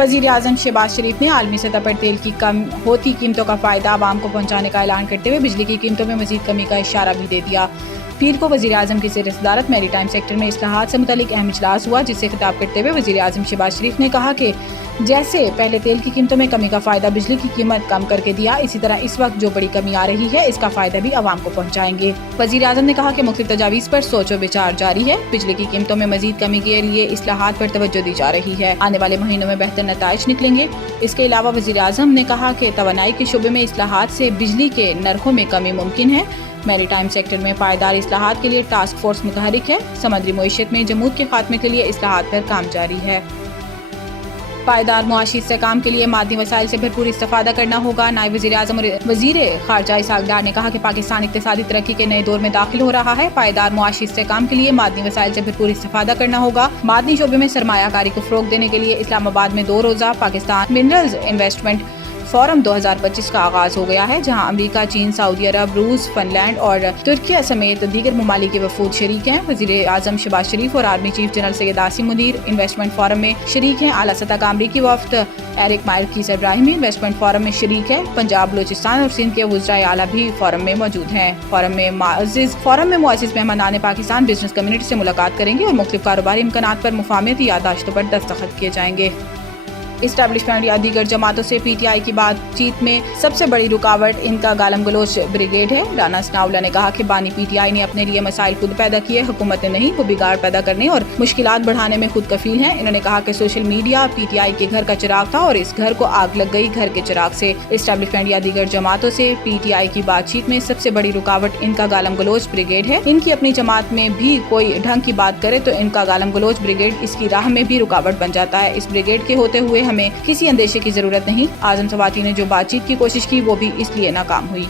वज़ीर आज़म शहबाज शरीफ ने आलमी सतह पर तेल की कम होती कीमतों का फ़ायदा आवाम को पहुँचाने का ऐलान करते हुए बिजली की कीमतों में मज़ीद कमी का इशारा भी दे दिया। पीर को वज़ीर आज़म की ज़ेर सदारत मैरी टाइम सेक्टर में इस्लाहात से मुतालिक अहम इजलास हुआ, जिससे खिताब करते हुए वज़ीर आज़म शहबाज शरीफ ने कहा कि जैसे पहले तेल की कीमतों में कमी का फ़ायदा बिजली की कीमत कम करके दिया, इसी तरह इस वक्त जो बड़ी कमी आ रही है इसका फ़ायदा भी आवाम को पहुँचाएंगे। वज़ीर आज़म ने कहा कि मुख्तलिफ तजावीज़ पर सोच और विचार जारी है। बिजली की कीमतों में मज़ीद कमी के लिए इस्लाहात पर तवज्जो दी जा रही है। आने वाले महीनों में बेहतर नताइज निकलेंगे। इसके अलावा वज़ीर आज़म ने कहा कि तवानाई के शुबे में इस्लाहात से बिजली के नरखों में कमी मुमकिन है। मैरी टाइम सेक्टर में पायदार इस्लाहात के लिए टास्क फोर्स मुतहरिक है। समुद्री मईशत में जमूद के खात्मे के लिए इस्लाहात पर काम जारी है। पायदार मुआशी इस्तेहकाम के लिए मादी वसाइल से भरपूर इस्तेफादा करना होगा। नायब वज़ीर आज़म और वज़ीर ख़ारजा इसहाक़ डार ने कहा कि पाकिस्तान इक़्तिसादी तरक्की के नए दौर में दाखिल हो रहा है। पायदार मुआशी इस्तेहकाम के लिए मादी वसाइल से भरपूर इस्तेफादा करना होगा। मादनी शोबे में सरमायाकारी को फ़रोग़ देने के लिए इस्लामाबाद में 2 रोज़ा पाकिस्तान मिनरल्स इन्वेस्टमेंट फोरम 2025 का आगाज हो गया है, जहां अमेरिका, चीन, सऊदी अरब, रूस, फिनलैंड और तुर्की समेत दीगर ममालिक के वफूद शरीक हैं। वज़ीर आज़म शहबाज शरीफ और army chief general Syed Asim Munir investment forum में शरीक हैं। आला सतह का अमरीकी वफ्द एरिक मायर की सरबराही में इन्वेस्टमेंट फोरम में शरीक है। पंजाब, बलूचिस्तान और सिंध के वज़राए आला भी फोरम में मौजूद हैं। फोरम में मुअज़्ज़िज़ मेहमानान पाकिस्तान बिजनेस कम्युनिटी से मुलाकात करेंगे और मुख्तलिफ कारोबारी इम्कानात पर मुफाहमती याददाश्तों पर दस्तखत किए जाएंगे। इस्टेब्लिशमेंट या दीगर जमातों से पीटीआई की बातचीत में सबसे बड़ी रुकावट इनका गालम गलोच ब्रिगेड है। राना सनाउल्लाह ने कहा कि बानी पीटीआई ने अपने लिए मसाइल खुद पैदा किए, हुकूमत ने नहीं। वो बिगाड़ पैदा करने और मुश्किलात बढ़ाने में खुद कफील हैं। इन्होंने कहा कि सोशल मीडिया पीटीआई के घर का चिराग था और इस घर को आग लग गई घर के चिराग से। इस्टेब्लिशमेंट या दीगर जमातों से पीटीआई की बातचीत में सबसे बड़ी रुकावट इनका गालम गलोच ब्रिगेड है। इनकी अपनी जमात में भी कोई ढंग की बात करे तो इनका गालम गलोच ब्रिगेड इसकी राह में भी रुकावट बन जाता है। इस ब्रिगेड के होते हुए हमें किसी अंदेशे की जरूरत नहीं। आजम सवाती ने जो बातचीत की कोशिश की वो भी इसलिए नाकाम हुई।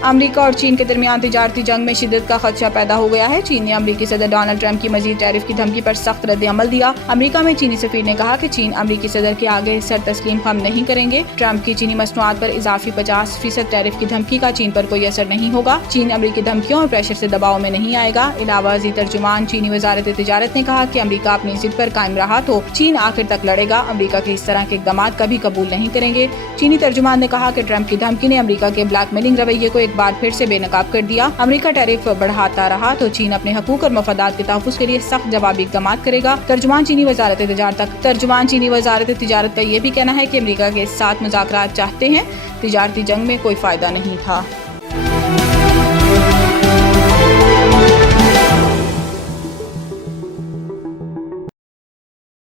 अमेरिका और चीन के दरमियान तिजारती जंग में शिद्दत का खदशा पैदा हो गया है। चीन ने अमेरिकी सदर डोनाल्ड ट्रंप की मजीद टैरिफ की धमकी पर सख्त रद्द-ए-अमल दिया। अमेरिका में चीनी सफीर ने कहा कि चीन अमेरिकी सदर के आगे सर तस्लीम हम नहीं करेंगे। ट्रंप की चीनी मसनूआत पर इजाफी 50% टैरिफ की धमकी का चीन पर कोई असर नहीं होगा। चीन अमेरिकी धमकियों और प्रेशर से दबाव में नहीं आएगा। इलावा वज़ीर तर्जुमान चीनी वजारत तिजारत ने कहा कि अमेरिका अपनी जिद पर कायम रहा तो चीन आखिर तक लड़ेगा। अमेरिका के इस तरह के इक़दाम कभी कबूल नहीं करेंगे। चीनी तर्जुमान ने कहा कि ट्रंप की धमकी ने अमेरिका के ब्लैकमेलिंग रवैये को एक बार फिर से बेनकाब कर दिया। अमेरिका टैरिफ बढ़ाता रहा तो चीन अपने हकूक और मफादात के तहफ़्फ़ुज़ के लिए सख्त जवाबी इक़दाम करेगा। तर्जुमान चीनी वजारत तिजारत का ये भी कहना है कि अमेरिका के साथ मुज़ाकरात चाहते हैं। तिजारती जंग में कोई फ़ायदा नहीं था।